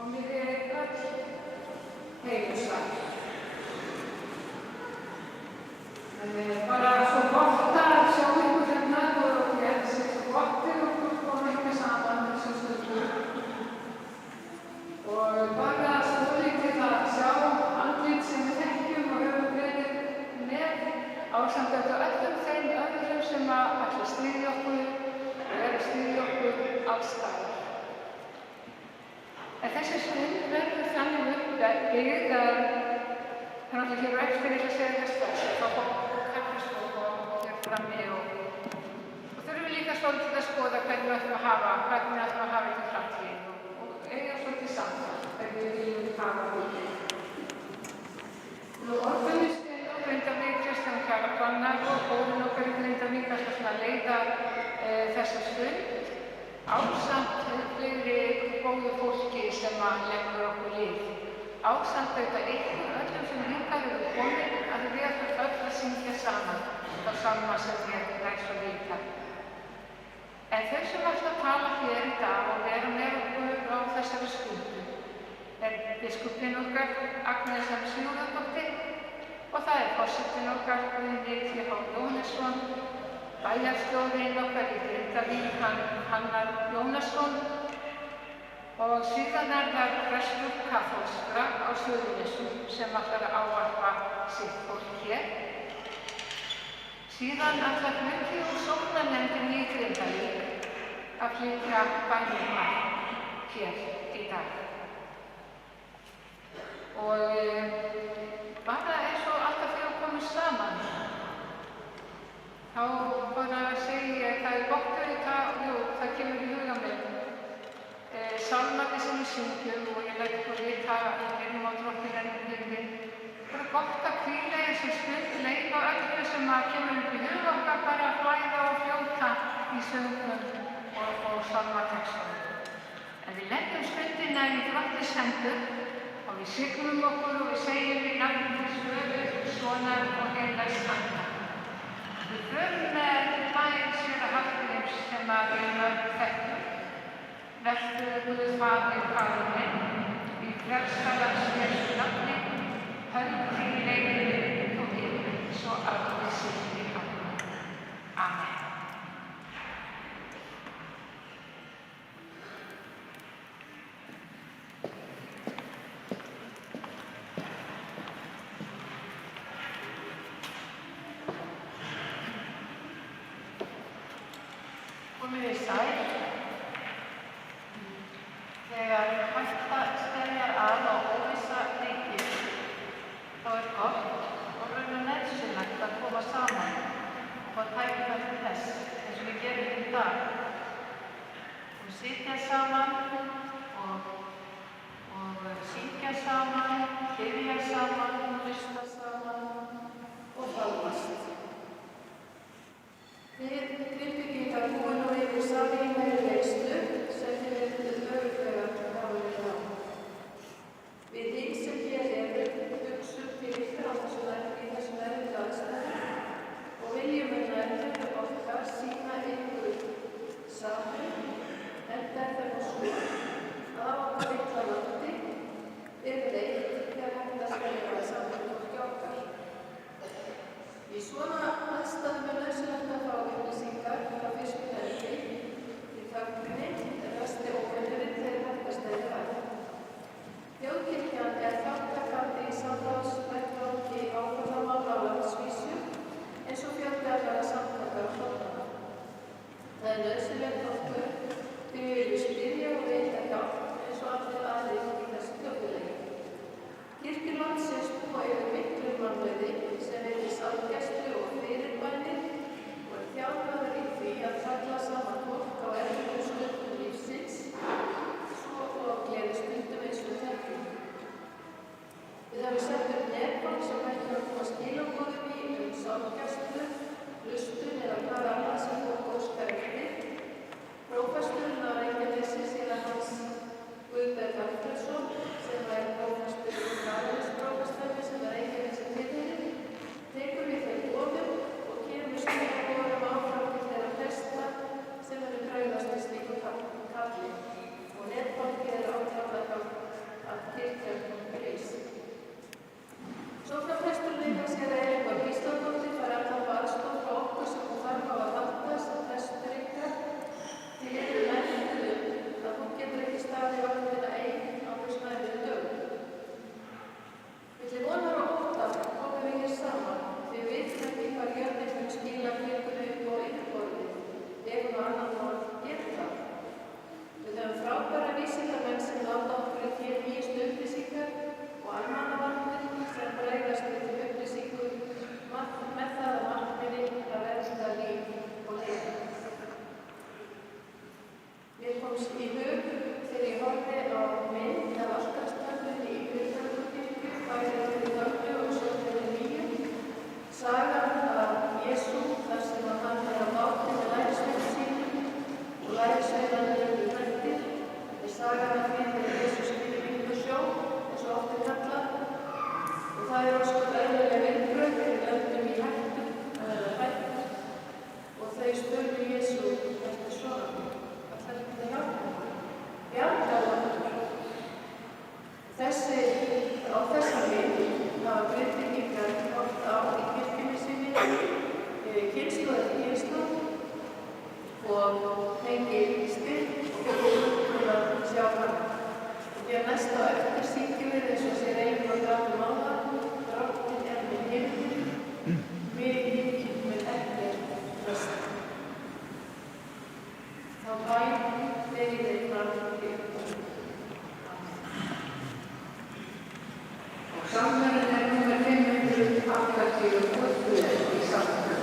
Komið þið öll heim og sæl. Bara svo gott að sjá ykkur hérna og ég held að það sé svo gott fyrir okkur koma ekki saman þessum stundum. Og bara svolítið að sjá andlit sem við þekkjum og höfum verið með ásamt öllum þeim öðrum sem ætla að styðja okkur og eru að styðja okkur alls staðar. En þessi stund verður þannig uppbyggð að það er hér á eftir að segja þess að fá kaffistofur og hér frammi og þurfum við líka svolítið að skoða hvernig við ætlum að hafa þetta í framtíðinni og eiga svolítið samtal hvernig við viljum hafa hluti. Organistinn og Grindavík, Kristján Kjartanar og bóðin okkar í Grindavík ætla að leiða þessa stund ásamt fleiri góðu fólki sem leggur okkur lið. Ásamt auðvitað ykkur öllum sem hingað eru komin að við ætlum öll að syngja saman þá sama sem ég lært svo líka. En þau sem ætla að tala hér í dag og vera með okkur á þessari stundu biskupinn okkar Agnes M. Sigurðardóttir og það forsetinn okkar Guðni T. H. Jóhannesson, bæjarstjórinn okkar í Grindavík, Hannar Jónasson og síðan það prestur kaþólskra á Suðurnesjum sem ætlar að ávarpa sitt fólk hér. Síðan ætlar hluti úr sóknarnefndinni í Grindavík að flytja bænirnar hér í dag. Og bara eins og alltaf þegar við komum saman þá bara segi ég, það gott það kemur í huga mér. Sálmarnir sem við syngjum og ég læt ykkur vita á Drottningarnir himnin. Það gott að hvíla í þessum stund, leyfa öllu sem kemur upp í huga okkar bara að flæða og fljóta í söngum og sálmartextunum. En við leggjum stundina í Drottins hendur og við signum okkur og við segjum í nafni Föður, Sonar og Heilags Anda. Við förum með bæn séra Hallgríms sem við mörg þekkjum. Vertu Guð Faðir Faðir minn, í frelsarans Jesú nafni, hönd þín leiðir og himinn, svo allir sýnir hann. Amen. Komið þið sæl. Þegar hætta steðjar að á óvissa ríkir, þá gott og raunar nauðsynlegt að koma saman og fá tækifæri til þess, eins og við gerum í dag. Og sitja saman og syngja saman, biðja saman, hlusta saman og faðmast. Við Grindvíkingar búum nú yfir sameiginlegri reynslu sem þið mynduð örugglega hafa verið á. Við hin sem hér hugsum til ykkur í þessum erfiðu aðstæðum og viljum okkar sýna ykkur samhug, enda það nú svo að okkar litla landi eitt þegar hægt að skilja samfélagi okkar. Í svona aðstæðum nauðsynlegt að fá upplýsingar frá fyrstu hendi í þögninni resti óvinnurinn þegar hægt að steðja að. Þjóðkirkjan þátttakandi í samráðsvettvangi ákvarðamála á landsvísu eins og fjöldi annarra samtaka og stofnana. Það nauðsynlegt okkur því við viljum styðja og veita hjálp eins og allir aðrir í þessu þjóðfélagi. Kirkjur landsins búa yfir miklu mannauði sem í sálgæslu og fyrirbænir og þjálfaður í því að kalla saman fólk á erfiðum stundum lífsins, svo og gleðistundum eins og þekkjum. Við höfum sett upp netfang sem hægt að koma skilaboðum í sálgæslu, hlustun eða hvað annað sem fólk óskar eftir. Prófesturinn á Reykjanesi síðan hans Guðberg Alfredsson sem prófestur í Karolínsprófastöfi sem Reykjanesi tilheyrir, tekur við þeim boðum og kemur skilaboðum áfram til þeirra presta sem bregðast við slíku kalli og netfangið áfram að og fengið styrk og fengið til að sjá hann. Og því að næst á eftir syngjum við eins og sér eigin og grátum á það, dráttin er með himnin, við himnin með ekkert tröst. Þá bæn leiðir fram til Guðs. Og samverðin er númer 588 í samverðin.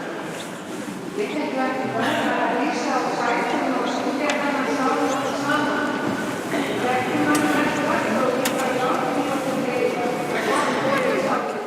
Við tekjum ekki bara að lýsa á sætum og syngja þennan sálum saman. Ekki mann ekki vært og við bara látum í okkur leið og hvað verður í samverðin.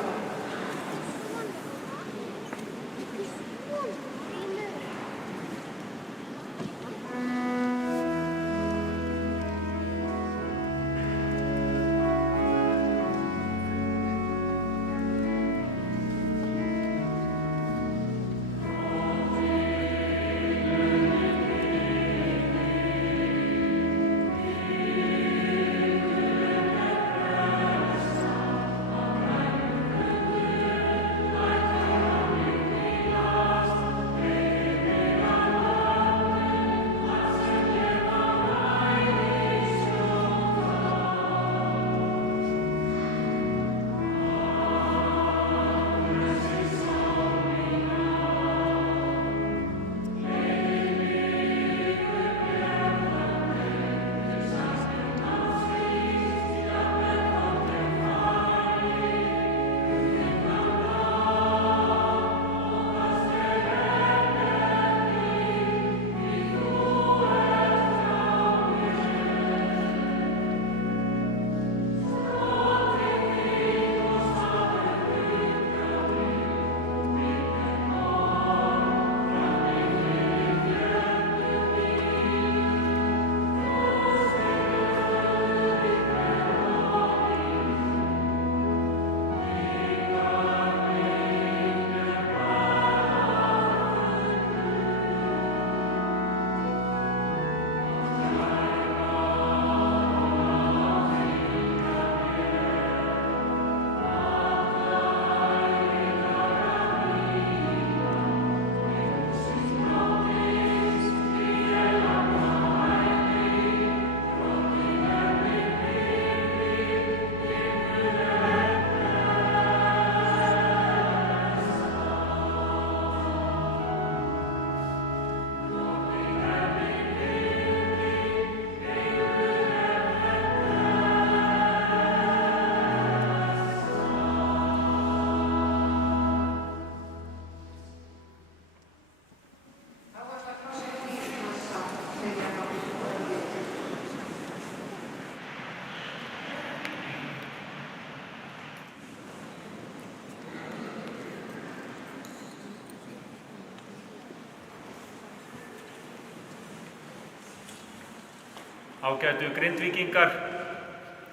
Ágætu Grindvíkingar,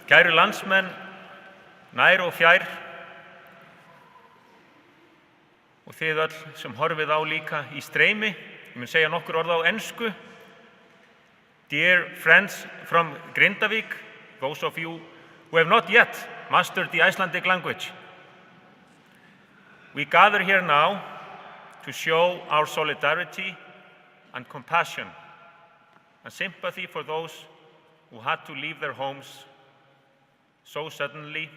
kæru landsmenn, nær og fjær, og þið öll sem horfið á líka í streymi. Ég mun segja nokkur orð á ensku. Dear friends from Grindavík, those of you who have not yet mastered the Icelandic language, we gather here now to show our solidarity and compassion and sympathy for those who had to leave their homes so suddenly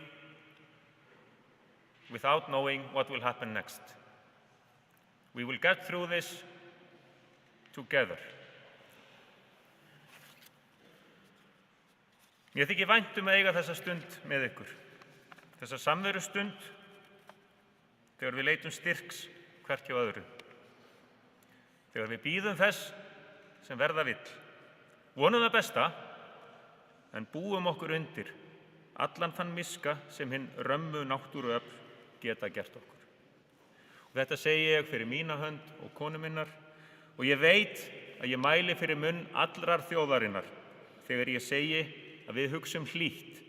without knowing what will happen next. We will get through this together. Mér þykir vænt að eiga þessa stund með ykkur, þessa samverustund þegar við leitum styrks hvert hjá öðru, þegar við bíðum þess sem verða vill, vonum það besta en búum okkur undir allan þann miska sem hinn römmu náttúruöfl geta gert okkur. Og þetta segi ég fyrir mína hönd og konu minnar og ég veit að ég mæli fyrir munn allrar þjóðarinnar þegar ég segi að við hugsum hlýtt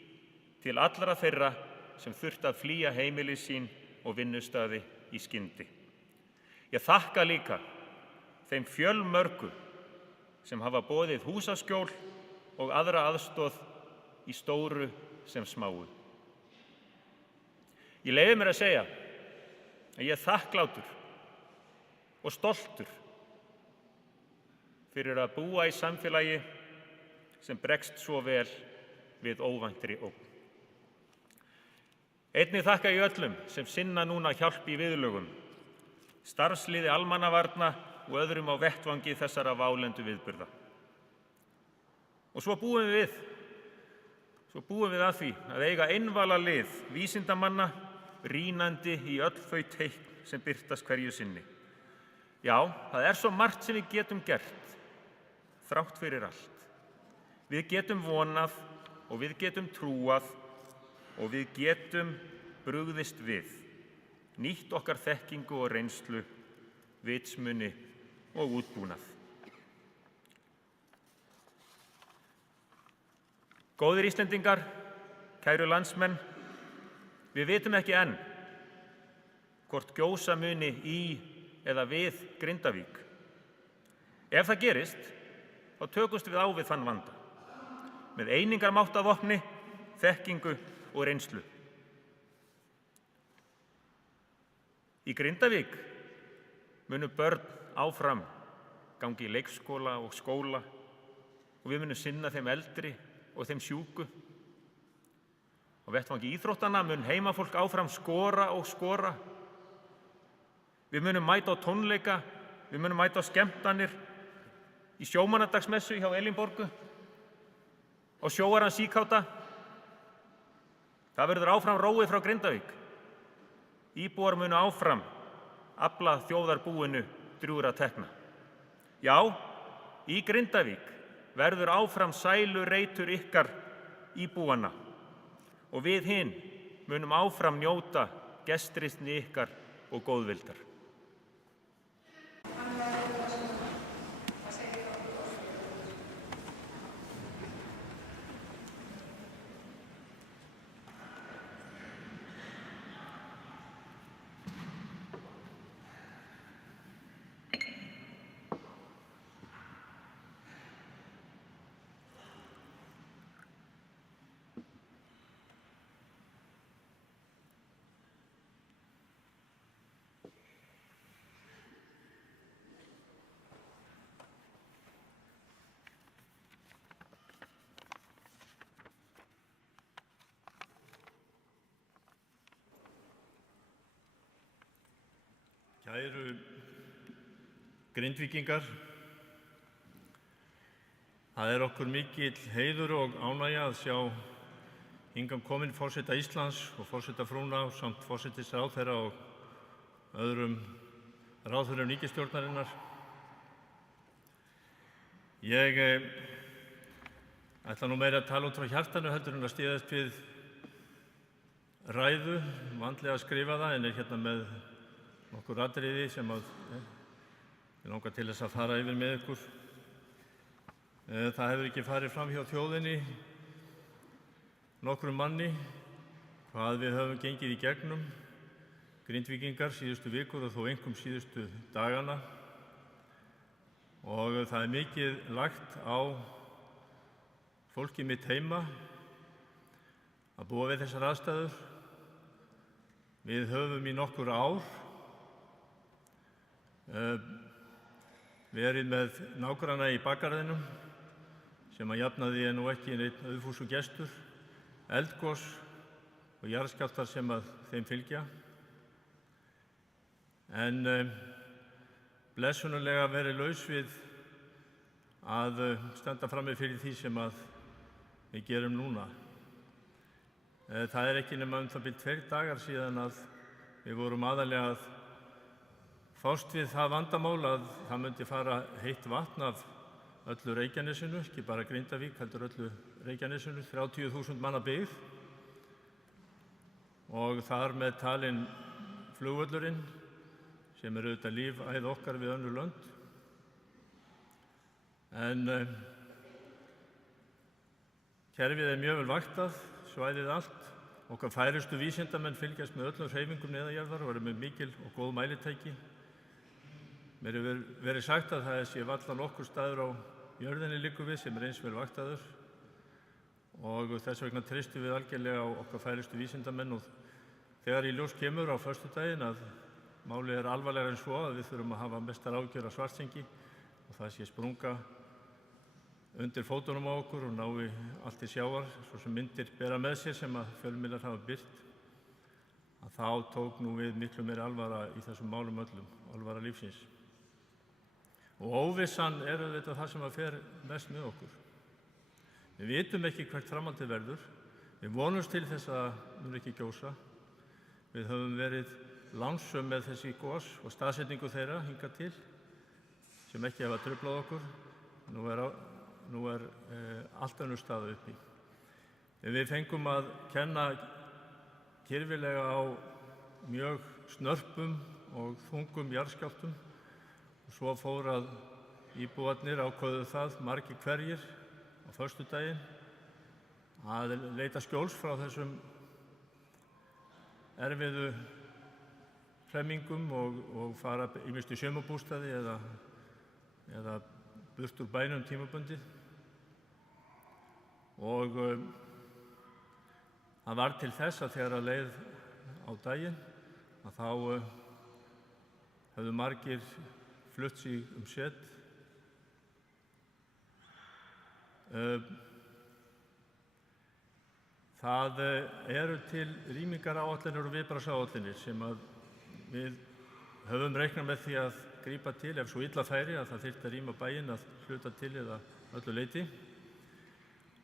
til allra þeirra sem þurft að flýja heimili sín og vinnustaði í skyndi. Ég þakka líka þeim fjölmörgu sem hafa boðið húsaskjól og aðra aðstoð í stóru sem smáu. Ég leyfi mér að segja að ég er þakklátur og stoltur fyrir að búa í samfélagi sem bregst svo vel við óvæntri ógn. Einnig þakka ég öllum sem sinna núna hjálp í viðurlögum, starfsliði almannavarna og öðrum á vettvangi þessara válendu viðburða. Og svo búum við að því að eiga einvala lið vísindamanna rýnandi í öll þau teikn sem birtast hverju sinni. Já, það er svo margt sem við getum gert, þrátt fyrir allt. Við getum vonað og við getum trúað og við getum brugðist við, nýtt okkar þekkingu og reynslu, vitsmuni og útbúnað. Góðir Íslendingar, kæru landsmenn, við vitum ekki enn hvort gjósa muni í eða við Grindavík. Ef það gerist, þá tökumst við á við þann vanda, með einingarmátt að vopni, þekkingu og reynslu. Í Grindavík munu börn áfram gangi í leikskóla og skóla og við munum sinna þeim eldri og þeim sjúku. Á vettvangi íþróttanna mun heimafólk áfram skora og skora. Við munum mæta á tónleika, við munum mæta á skemmtanir, í sjómannadagsmessu hjá Elínborgu, á sjóaran síkáta. Það verður áfram róið frá Grindavík. Íbúar munu áfram afla þjóðarbúinu drjúgra tekna. Já, í Grindavík verður áfram sælureitur ykkar íbúanna og við hin munum áfram njóta gestrisni ykkar og góðvildar. Kæru Grindvíkingar, það er okkur mikill heiður og ánægja að sjá hingað kominn forseta Íslands og forsetafrúna samt forsætisráðherra og öðrum ráðherrum ríkisstjórnarinnar. Ég ætla nú meira að tala út frá hjartanu heldur en að styðjast við ræðu, vandlega skrifaða, en er hérna með nokkur atriði sem ég langar til þess að fara yfir með ykkur. Það hefur ekki farið fram hjá þjóðinni, nokkrum manni, hvað við höfum gengið í gegnum, Grindvíkingar, síðustu vikur og þó einkum síðustu dagana. Og það er mikið lagt á fólkið mitt heima að búa við þessar aðstæður. Við höfum í nokkur ár verið með nágranna í bakgarðinum sem að jafnaði nú ekki einn auðfús og gestur, eldgos og jarðskjálftar sem að þeim fylgja. En blessunarlega verið laus við að standa frammi fyrir því sem að við gerum núna. Það er ekki nema það bil 2 dagar síðan að við vorum aðallega að fást við það vandamál að það myndi fara heitt vatn af öllu Reykjanesinu, ekki bara Grindavík, heldur öllu Reykjanesinu, 30.000 manna byggð og þar með talinn flugvöllurinn sem er auðvitað lífæð okkar við önnur lönd. En kerfið er mjög vel vaktað, svæðið allt. Okkar færustu vísindamenn fylgjast með öllum hreyfingum neðanjarðar og eru með mikil og góð mælitæki. Mér hefur verið sagt að það sé varla nokkur staður á jörðinni liggur við sem er eins vel vaktaður og þess vegna treystum við algerlega á okkar færustu vísindamenn og þegar í ljós kemur á föstudaginn að málið er alvarlegra en svo að við þurfum að hafa mestar áhyggjur af Svartsengi, og það sé sprunga undir fótunum á okkur og nái allt til sjávar, svo sem myndir bera með sér sem að fjölmiðlar hafa birt, að þá tók nú við miklu meiri alvara í þessum málum öllum, alvara lífsins. Og óvissan auðvitað það sem að fer mest með okkur. Við vitum ekki hvert framhaldið verður. Við vonumst til þess að mun ekki gjósa. Við höfum verið lánsöm með þessi gos og staðsetningu þeirra hingað til sem ekki hafa truflað okkur. Nú er allt önnur staða uppi. Við fengum að kenna kyrfilega á mjög snörpum og þungum jarðskjálftum og svo fór að íbúarnir ákváðu það, margir hverjir, á föstudaginn að leita skjóls frá þessum erfiðu hremmingum og fara ýmist í sumarbústaði eða burt úr bænum tímabundið. Og það var til þess að þegar að leið á daginn að þá höfðu margir flutt sig set. Það eru til rýmingaráætlanir og viðbragðsáætlanir sem að við höfum reiknað með því að grípa til ef svo illa færi að það þyrfti að rýma bæinn að hluta til eða öllu leyti.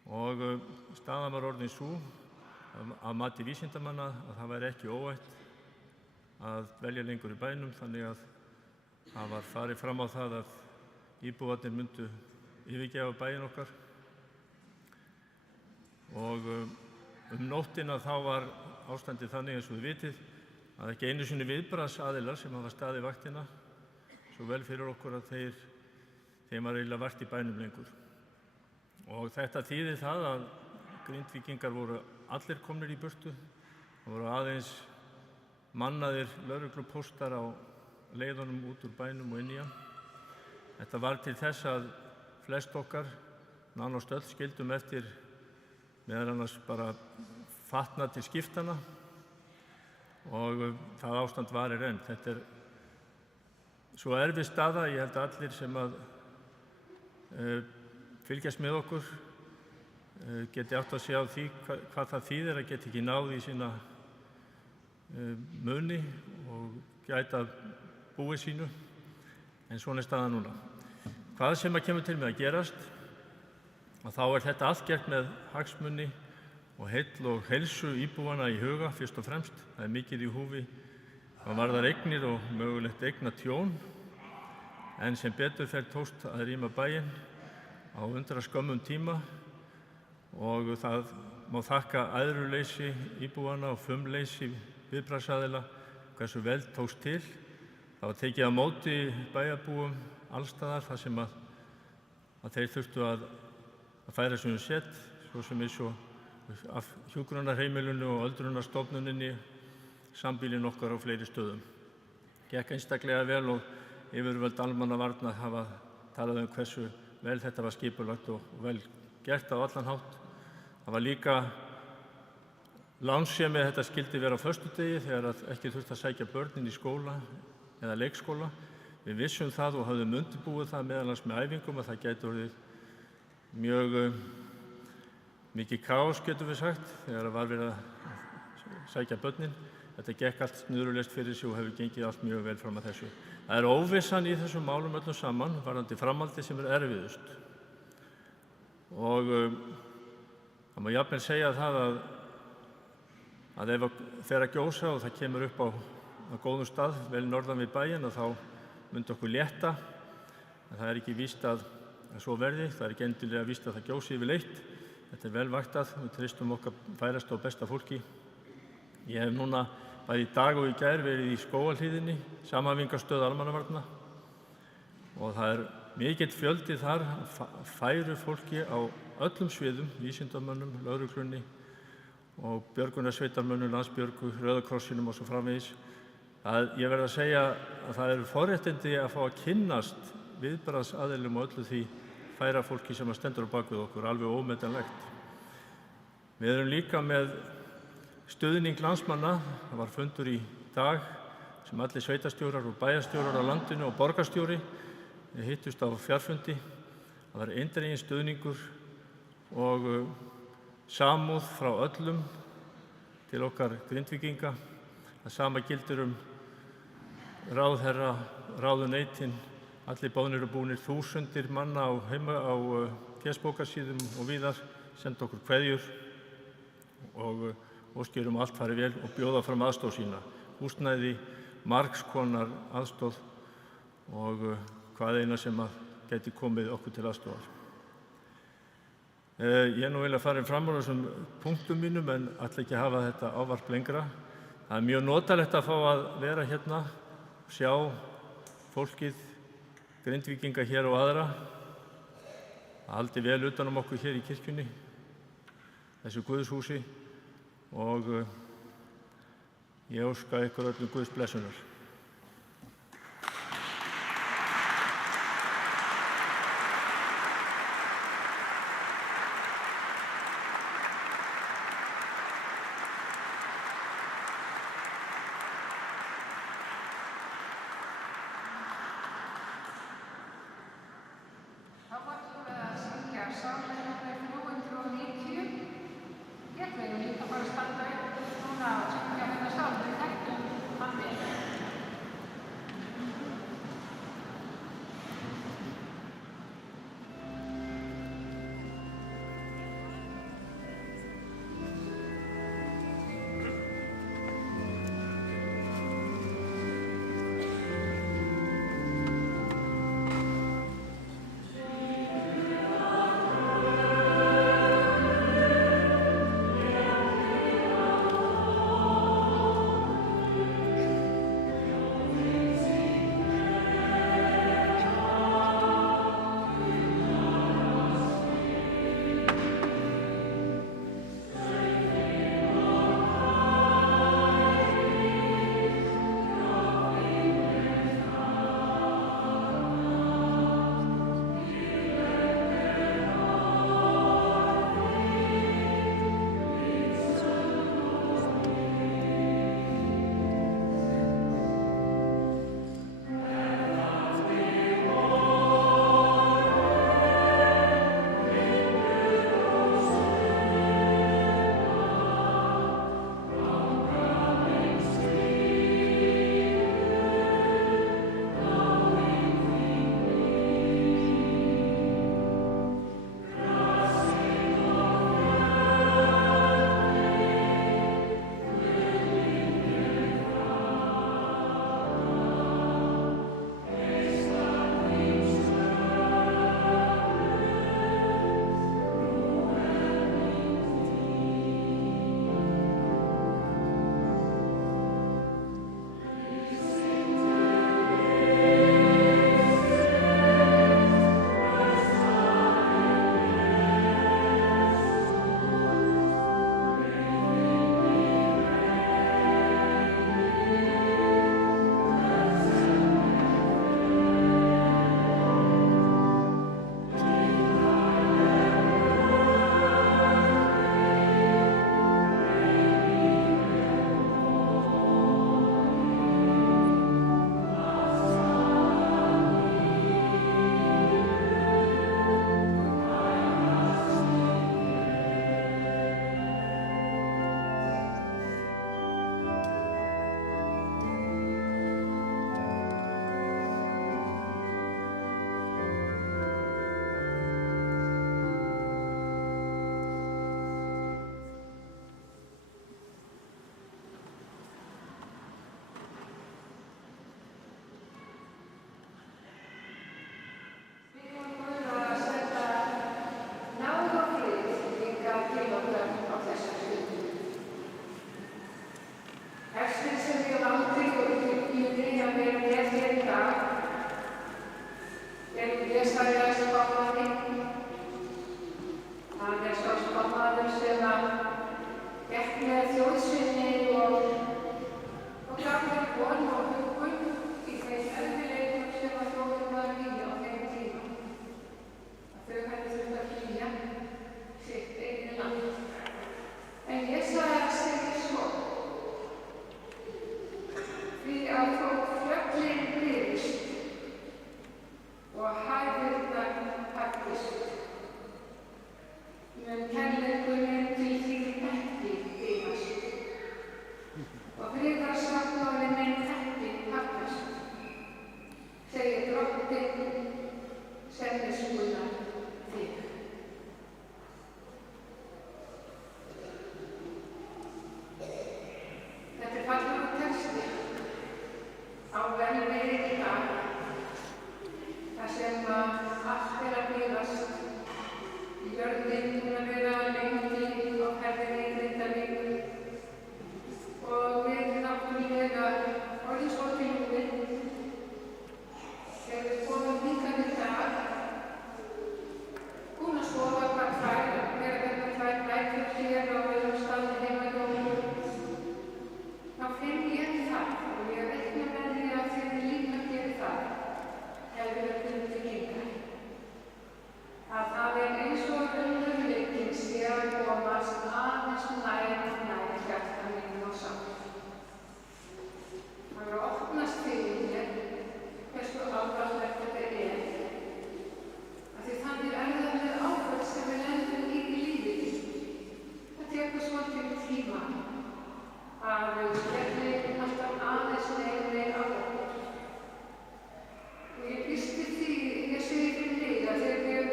Og staðan var orðin sú að mati vísindamanna að það væri ekki óætt að dvelja lengur í bænum, þannig að það var farið fram á það að íbúarnir myndu yfirgefa bæinn okkar. Og nóttina þá var ástandið þannig eins og þið vitið að ekki einu sinni viðbragðsaðilar sem hafa staðið vaktina svo vel fyrir okkur að þeim var eiginlega vart í bænum lengur. Og þetta þýðir það að Grindvíkingar voru allir komnir í burtu. Það voru aðeins mannaðir lögreglupóstar á leiðunum út úr bænum og inn í hann. Þetta var til þess að flest okkar, nánast öll, skildum eftir meðal annars bara fatnað til skiptana og það ástand varir enn. Þetta er svo erfið staða, ég held að allir sem að fylgjast með okkur geti átt að sjá því hvað það þýðir að geta ekki náð í sína muni og gæta búi sínu, en svona er staðan núna. Hvað sem að kemur til með að gerast, að þá er þetta allt gert með hagsmuni og heill og heilsu íbúanna í huga fyrst og fremst. Það er mikið í húfi hvað varðar eignir og mögulegt eignatjón, en sem betur fer tókst að rýma bæinn á undraskömmum tíma og það má þakka æðruleysi íbúanna og fumleysi viðbragðsaðila hversu vel tókst til. Það var tekið á móti bæjarbúum allstaðar þar sem að þeir þurftu að færa sig set, svo sem eins og af hjúkrunarheimilinu og öldrunarstofnuninni, sambýlin okkar á fleiri stöðum. Gekk einstaklega vel og yfirvöld almannavarna hafa talað hversu vel þetta var skipulagt og vel gert á allan hátt. Það var líka lánsemi að þetta skyldi vera á föstudegi þegar að ekki þurfti að sækja börnin í skóla eða leikskóla. Við vissum það og höfðum undirbúið það meðal annars með æfingum að það gæti orðið mjög mikið kaos, getum við sagt, þegar var verið að sækja börnin. Þetta gekk allt snurðulaust fyrir sig og hefur gengið allt mjög vel fram að þessu. Það er óvissan í þessum málum öllum saman varðandi framhaldi sem er erfiðust. Og það má jafnvel segja það að ef fer að gjósa og það kemur upp á góðum stað, vel norðan við bæinn, og þá myndi okkur létta. En það er ekki víst að svo verði, það er ekki endilega víst að það gjósi yfirleitt. Þetta er vel vaktað, við treystum okkar færasta og besta fólki. Ég hef núna bæði í dag og í gær verið í Skógahlíðinni, samhæfingarstöð almannavarna, og það er mikill fjöldi þar færu fólki á öllum sviðum, vísindamönnum, lögreglunni og björgunarsveitarmönnum, Landsbjörgu, Rauða krossinum og svo framvegis. Ég verð að segja að það eru forréttindi að fá að kynnast viðbragðsaðilum og öllu því færa fólki sem stendur á bak við okkur, alveg ómetanlegt. Við erum líka með stuðning landsmanna. Það var fundur í dag sem allir sveitarstjórar og bæjarstjórar á landinu og borgarstjóri hittust á fjarfundi. Það var eindreginn stuðningur og samúð frá öllum til okkar Grindvíkinga. Það sama gildir ráðherra, ráðuneytin, allir boðnir og búnir, þúsundir manna á fésbókarsíðum og víðar senda okkur kveðjur og óskir allt fari vel og bjóða fram aðstoð sína. Húsnæði, margs konar aðstoð og hvað eina sem gæti komið okkur til aðstoðar. Ég nú vilja fara fram á þessum punktum mínum en ætla ekki að hafa þetta ávarp lengra. Það mjög notalegt að fá að vera hérna, sjá fólkið, Grindvíkinga hér og aðra. Það haldi vel utan okkur hér í kirkjunni, þessu Guðshúsi og ég óska ykkur öllum Guðs blessunar. og hæðirnar haggist. Mun kærleikurinn til þín ekki bifast og friðarsáttmálinn minn ekki haggast, segir Drottinn sem miskunnar þig. Þetta er fallegur texti á vel verið í dag, þar sem allt er að bíðast. Jörðin búin að vera lengi á ferðinni í Grindavík og við náttúrulega orðin svo til júli. Þegar við komum hingað í dag, búin að sofa hvað vera tvær nætur hér á öðrum staði heima hjá okkur, þá finn ég það og ég reikna með því að þið líka gerir það ef við erum til hingað. Að það er eins og raunveruleikinn sé að komast aðeins nær hjarta mínu og sátt. Það er að opnast fyrir mér hversu alvarlegt þetta er. Af því þannig er það með áföll sem við lendum í lífið. Það tekur svolítið tíma að skelli alltaf aðeins meiri á okkur. Og ég býst við því, ég segi fyrir mig að þegar ég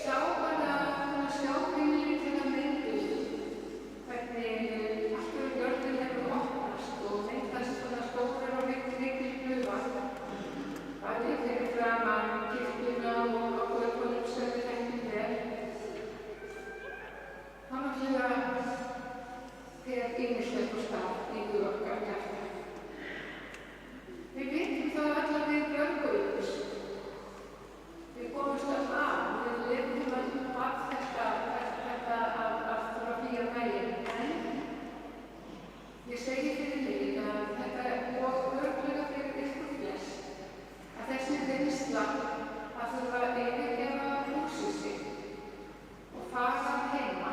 sá bara sjábílinn myndu, hvernig allur jörðin hefur opnast og myndast svona stórar og mikil gufa. Bæði fyrir framan kirkjuna og á götunum sem við þekkjum vel. Þá náttúrulega fer ýmislegt á stað í okkar hjarta. Við vitum það alla við björguðumst. Við komumst öll af, við lifum öll af þetta að þurfa að flýja megin. En ég segi fyrir mig að þetta er örugglega fyrir ykkur flest að þessi reynsla að þurfa að yfirgefa húsið sitt og fara heima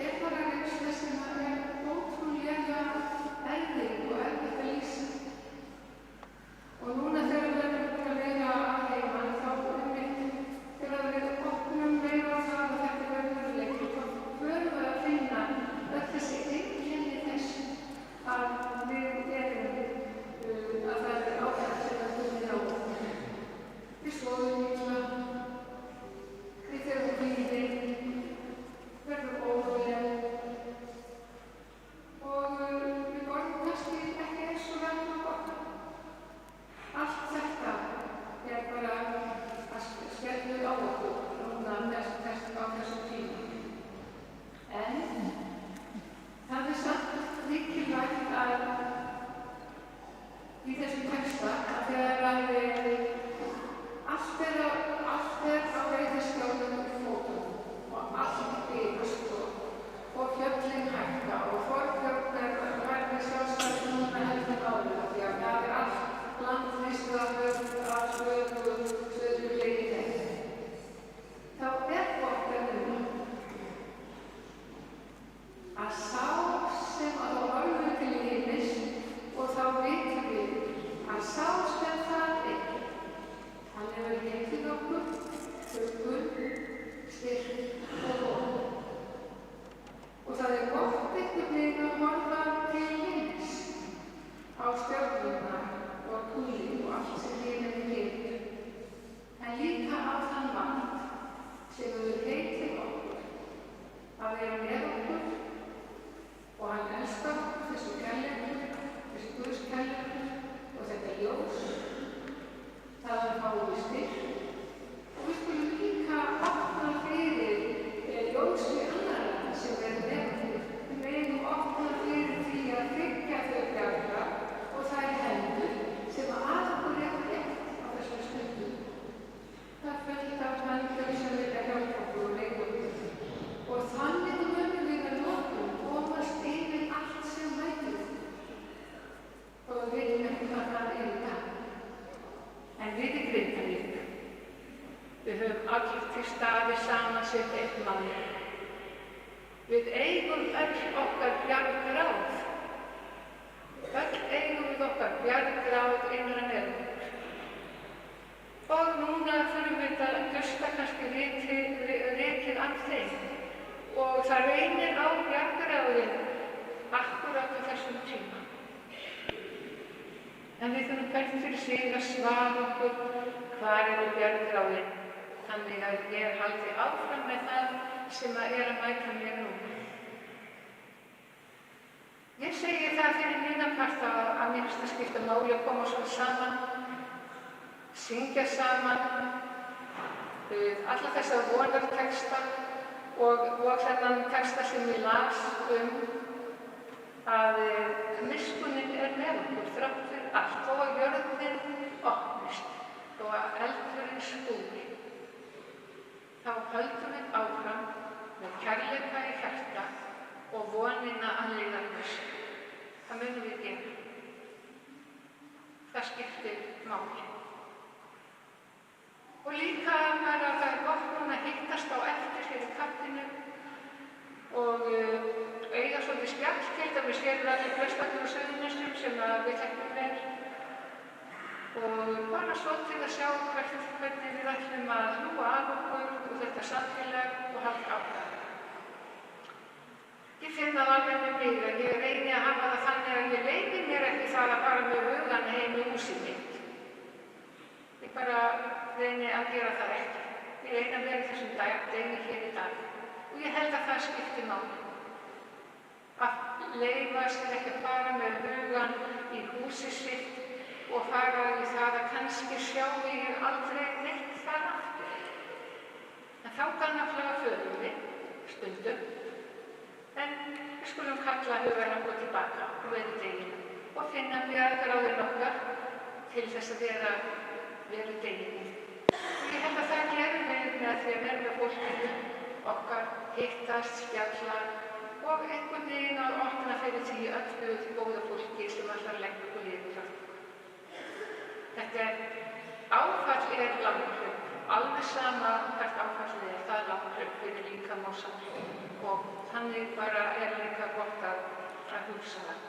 er bara reynsla sem er ótrúlega erfið og erfitt að lýsa. Og núna þegar við erum að vera að heiman, þá þegar við opnum meira á það að þetta verður veruleiki, þá förum við að finna öll þessi einkenni þess að við erum, að það er ákvæmt sem að komið á okkur. Við sofum illa, við þurfum kvíðin, verðum óróleg og við vorum kannski ekki eins og vel og gott. Allt þetta er bara að skella á okkur núna á þessum tíma. En það er samt mikilvægt að í þessum texta að þegar allt er á reiðiskjálfum í fótum og allt byggjast og fjöllin hækka og forfjörnar verði sjálfstætt núna heldur áður því að það er allt landvísið af söðu leiðinni. Þá er gott að nefna að sá sem að á horfum til himins og þá vitum við að sá sem það er, hann hefur getið okkur, hugur, styrk og von. Og það er gott einhvern veginn að horfa til himins á stjörnurnar og tunglið og allt sem himinn getur, en líka á þann vald sem hefur heitið okkur að vera með okkur og hann elskar okkur þessu kærleikur, þessu Guðs kærleikur og þetta ljós, það er fáið styrk og við skulum líka opna fyrir ljósi annarra sem verður með okkur. Við megum opna fyrir því að tryggja þau bjarga og það er hendur sem að okkur er rétt á þessum stundum. Það fullt af hendur sem vilja hjálpa okkur og leika okkur og þannig munum við að nokkrum komast yfir allt sem mætir og við veitum ekki hvað það er í dag. En við í Grindavík, við höfum allir til staði saman sem einn mann. Við eigum öll okkar bjargráð. Öll eigum við okkar bjargráð innan með okkur. fyrir sig að svara okkur hvar eru bjargráðin, þannig að ég haldi áfram með það sem að mæta mér núna. Ég segi það fyrir mína part að mér finnst að skipta máli að koma svo saman, syngja saman, alla þessa vonarteksta og þennan teksta sem ég las að miskunnin með okkur þrátt fyrir allt, þó að jörðin opnist, þó að eldurinn spúri. Þá höldum við áfram með kærleika í hjarta og vonina að leiðarljósi. Það munum við gera. Það skiptir máli. Og líka bara það er gott núna að hittast á eftir fyrir kaffinu og eiga svolítið spjall, til dæmis hér allir flestallir á Suðurnesjum sem við þekkjum vel. Og bara svolítið að sjá hvernig við ætlum að hlúa af okkur og þetta samfélag og halda áfram. Ég finn það alveg með mig að ég reyni að hafa það þannig að ég leyfi mér ekki það að fara með hugann heim í húsið mitt. Ég bara reyni að gera það ekki. Ég reyni að vera í þessum degi hér í dag. Og ég held að það skiptir máli. Að leyfa sér ekki að fara með hugann í húsið sitt og fara í það að kannski sjá ég aldrei neitt þar aftur. En þá kannaflega förum við stundum. En við skulum kalla hugann okkur tilbaka og vera deginu og finna bjargráðin okkar til þess að vera deginu. Og ég held að það gerum við með því að vera með fólkinu okkar, hittast, spjalla og einhvern veginn að opna fyrir því öllu góða fólki sem alltaf leggur og lifur frá okkur. Þetta áfall langhlaup, alveg sama hvert áfallið það er langhlaup fyrir líkama og sál og þannig bara líka gott að hugsa það.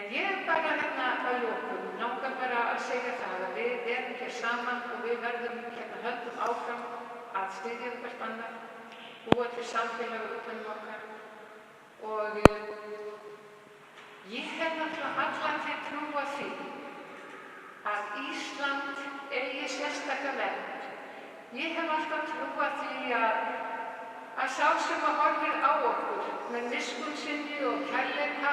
En ég bara að lokum langar bara að segja það að við erum hér saman og við verðum höldum áfram að styðja hvert annað, búa til samfélag utan okkar og ég hef náttúrulega allan til trú á því að Ísland eigi sérstaka vernd. Ég hef alltaf trú á því að sá sem horfir á okkur með miskunn sinni og kærleika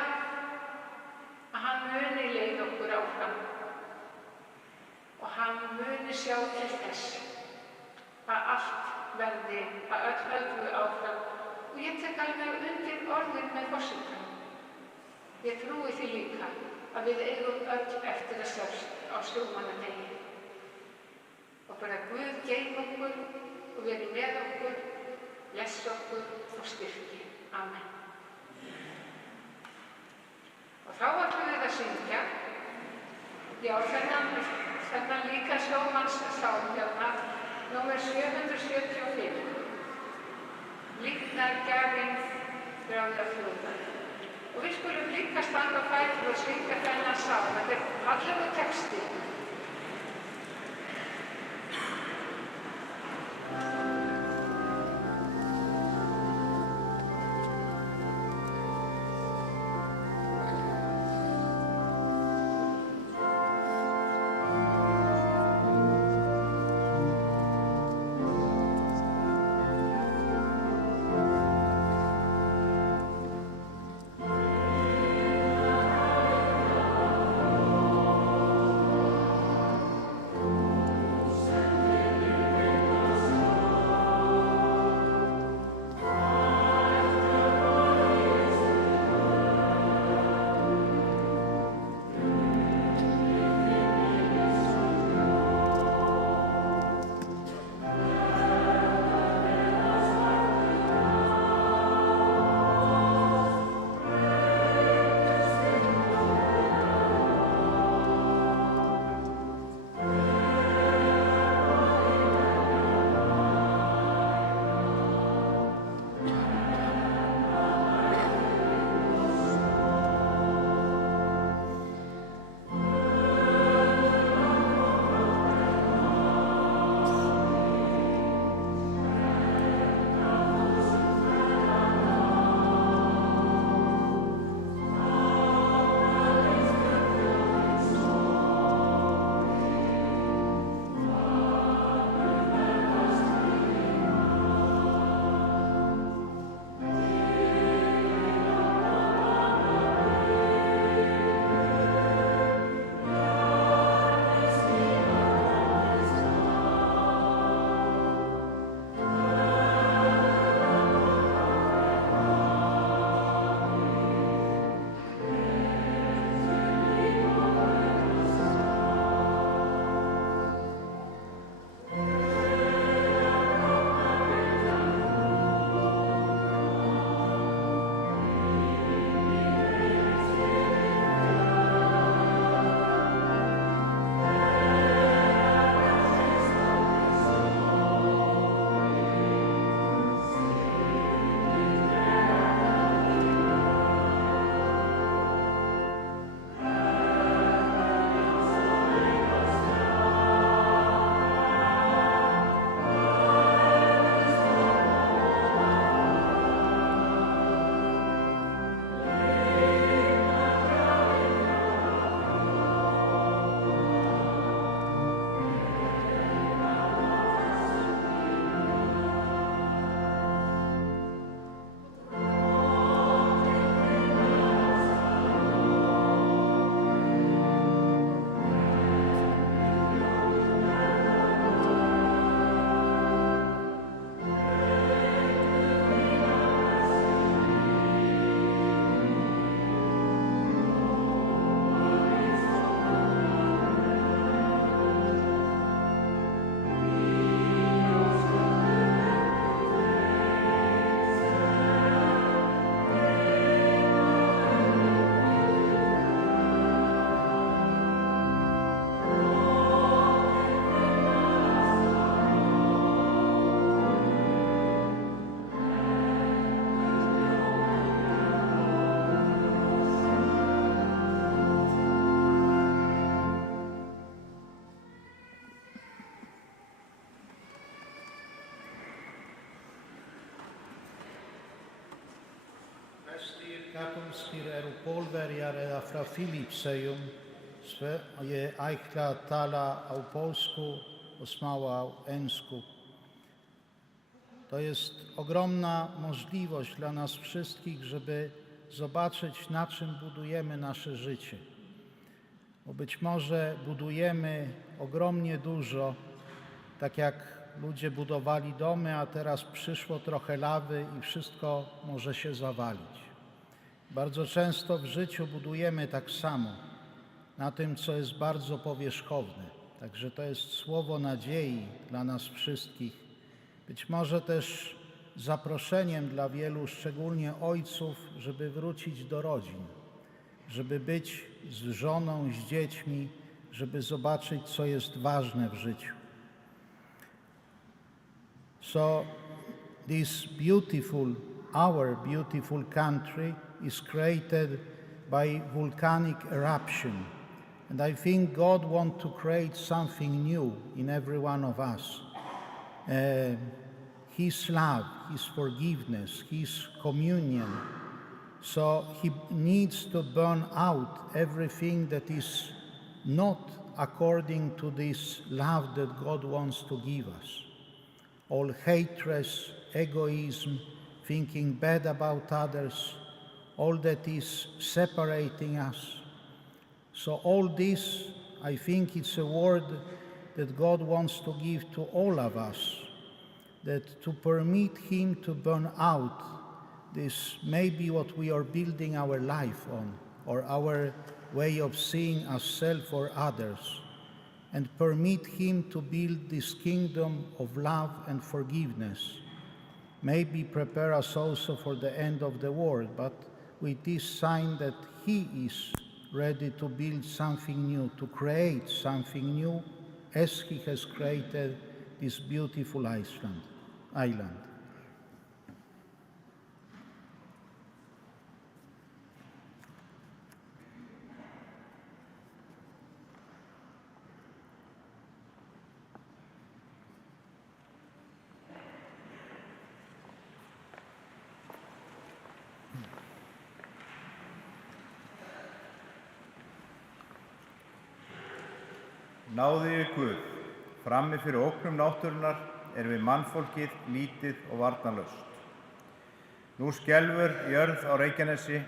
að hann muni leiða okkur áfram og hann muni sjá til þess að allt verði, að öll höldum við áfram og ég tek alveg undir orðin með forsetanum. Ég trúi því líka að við eigum öll eftir að sjást á sjómannadegi og bara Guð geymi okkur og veri með okkur, blessi okkur og styrki. Amen. Og þá ætlum við að syngja, þennan líka sjómannssálm hérna, númer 775, Líknargjafinn bráðaflóðar. Og við skulum líka standa á fætur og syngja þennan sálm, þetta er fallegur texti. katolskir polverjare fra Filipseum, je aikla tala au polsku, osmała au ensku. To jest ogromna możliwość dla nas wszystkich, żeby zobaczyć, na czym budujemy nasze życie. Bo być może budujemy ogromnie dużo, tak jak ludzie budowali domy, a teraz przyszło trochę lawy i wszystko może się zawalić. Bardzo często w życiu budujemy tak samo, na tym, co jest bardzo powierzchowne. Także to jest słowo nadziei dla nas wszystkich. Być może też zaproszeniem dla wielu, szczególnie ojców, żeby wrócić do rodzin, żeby być z żoną, z dziećmi, żeby zobaczyć, co jest ważne w życiu. So our beautiful country is created by volcanic eruption. And I think God wants to create something new in every one of us. His love, His forgiveness, His communion. So He needs to burn out everything that is not according to this love that God wants to give us. All hatred, egoism, thinking bad about others, all that is separating us. So all this, I think it's a word that God wants to give to all of us, that to permit Him to burn out this maybe what we are building our life on, or our way of seeing ourselves or others, and permit Him to build this kingdom of love and forgiveness. Maybe prepare us also for the end of the world, but with this sign that He is ready to build something new, to create something new, as He has created this beautiful island. Náði Guð, frammi fyrir ógnum náttúrunnar erum við mannfólkið lítið og varnarlaust. Nú skelfur jörð á Reykjanesi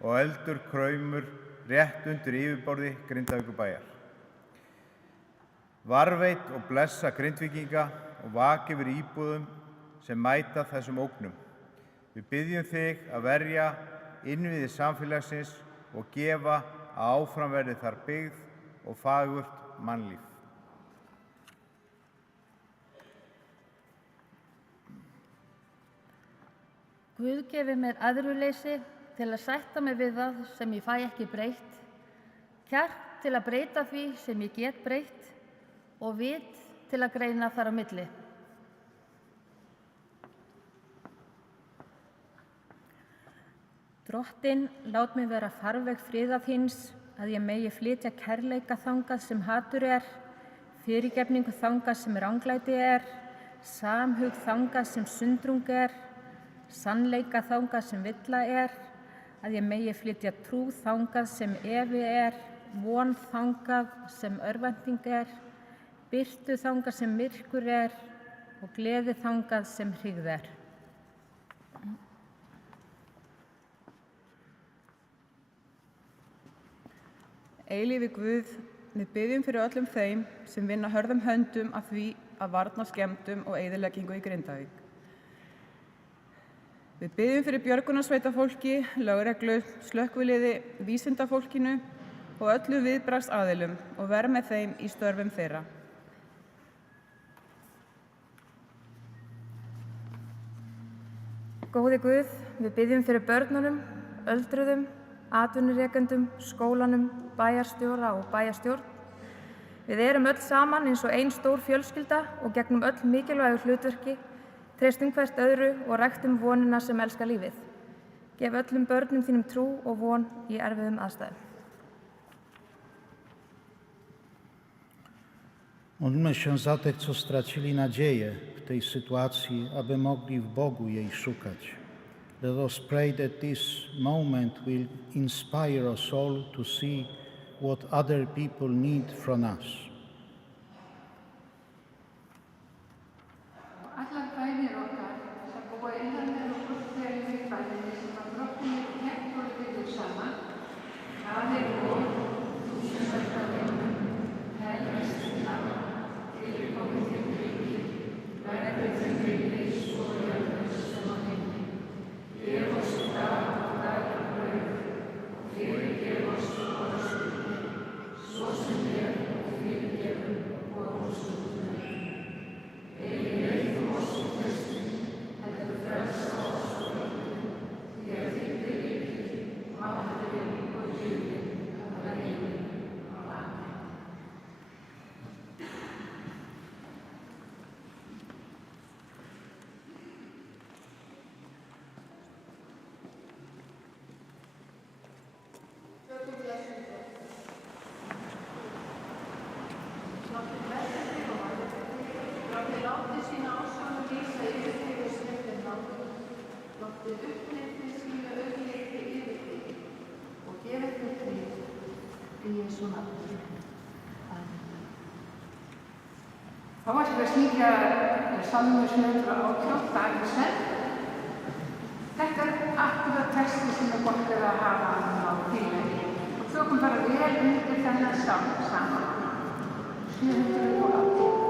og eldur kraumur rétt undir yfirborði Grindavíkurbæjar. Varveit og blessa Grindvíkinga og vaki yfir íbúðum sem mæta þessum ógnum. Við biðjum þig að verja innviði samfélagsins og gefa að áfram verði þar byggð og fagurt mannlíf. Guð gefi mér æðruleysi til að sætta mig við það sem ég fæ ekki breytt, kjark til að breyta því sem ég get breytt og vit til að greina þar á milli. Drottinn, lát mig vera farveg friðar þíns, að ég megi flytja kærleika þangað sem hatur fyrirgefningu þangað sem ranglæti samhug þangað sem sundrung sannleika þangað sem villa að ég megi flytja trú þangað sem efi von þangað sem örvænting birtu þangað sem myrkur og gleði þangað sem hryggð Eilífi Guð, við biðjum fyrir öllum þeim sem vinna hörðum höndum að því að varna skemmdum og eyðileggingu í Grindavík. Við biðjum fyrir björgunarsveitafólki, lögreglu, slökkviliði, vísindafólkinu og öllu viðbragðsaðilum og vera með þeim í störfum þeirra. Góði Guð, við biðjum fyrir börnunum, öldruðum, atvinnurekendum, skólanum, bæjarstjóra og bæjarstjórn. Við erum öll saman eins og ein stór fjölskylda og gegnum öll mikilvægu hlutverki, treystum hvert öðru og ræktum vonina sem elskar lífið. Gef öllum börnum þínum trú og von í erfiðum aðstæðum. Módlmy się za tych, co stracili nadzieję w tej sytuacji, aby mogli w Bogu jej szukać. Let us pray that this moment will inspire us all to see what other people need from us. Allar bænir okkar sem búa innan með okkur þegar við bæninni sem að drottni nefnt og við saman. Það vor, þú sem ert að vinna, helgast nafn, tilkomið þitt ríki, verði þitt ríki svo jörðin sem á himni. Gef oss í dag og dagleg brauð, og fyrirgef oss våra skuldir, svo sem við og fyrirgefum vorum skuldurum. Eigi leiðum oss í frestingu, heldur frelsa oss frá illu, því að þitt ríki, mátturinn og dýrðin að eilífu. Amen. Látið látið sína ásvanu lýsa yfir þig og snöggin náttúr. Látið uppnefni sína augliti yfir þig og gefið þig frið í Jesú nafni. Amen. Þá ætlum við að syngja Salmur 118, Davíð senn. Þetta akkurat texti sem gott að hafa á tímæli. Og tökum bara vel undir þennan saman. 718.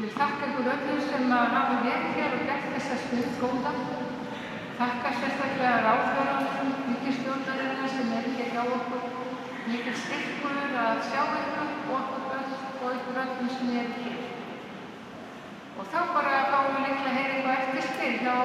Ég vil þakka ykkur öllum sem hafa verið hér og gert þessa stund góða. Þakka sérstaklega ráðherranum, ríkisstjórnarinnar sem er hér hjá okkur. mikil styrkur að sjá ykkur og okkur öll og ykkur öllum sem eru hér. Og þá bara fáum við líklega að heyra eitthvað eftir spil hjá